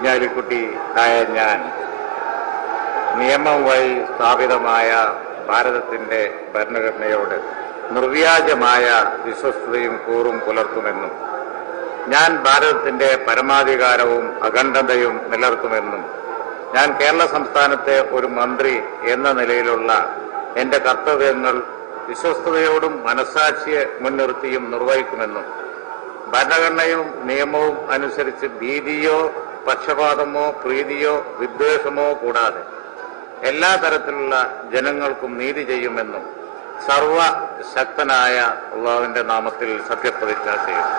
കുഞ്ഞാലിക്കുട്ടി ആയ ഞാൻ നിയമം വഴി സ്ഥാപിതമായ ഭാരതത്തിന്റെ ഭരണഘടനയോട് നിർവ്യാജമായ വിശ്വസ്തതയും കൂറും പുലർത്തുമെന്നും ഞാൻ ഭാരതത്തിന്റെ പരമാധികാരവും അഖണ്ഡതയും നിലനിർത്തുമെന്നും ഞാൻ കേരള സംസ്ഥാനത്തെ ഒരു മന്ത്രി എന്ന നിലയിലുള്ള എന്റെ കർത്തവ്യങ്ങൾ വിശ്വസ്തയോടും മനസാക്ഷിയെ മുൻനിർത്തിയും നിർവഹിക്കുമെന്നും ഭരണഘടനയും നിയമവും അനുസരിച്ച് ഭീതിയോ പക്ഷപാതമോ പ്രീതിയോ വിദ്വേഷമോ കൂടാതെ എല്ലാ തരത്തിലുള്ള ജനങ്ങൾക്കും നീതി ചെയ്യുമെന്നും സർവശക്തനായ അല്ലാഹുവിന്റെ നാമത്തിൽ സത്യപ്രതിജ്ഞ ചെയ്യുന്നു.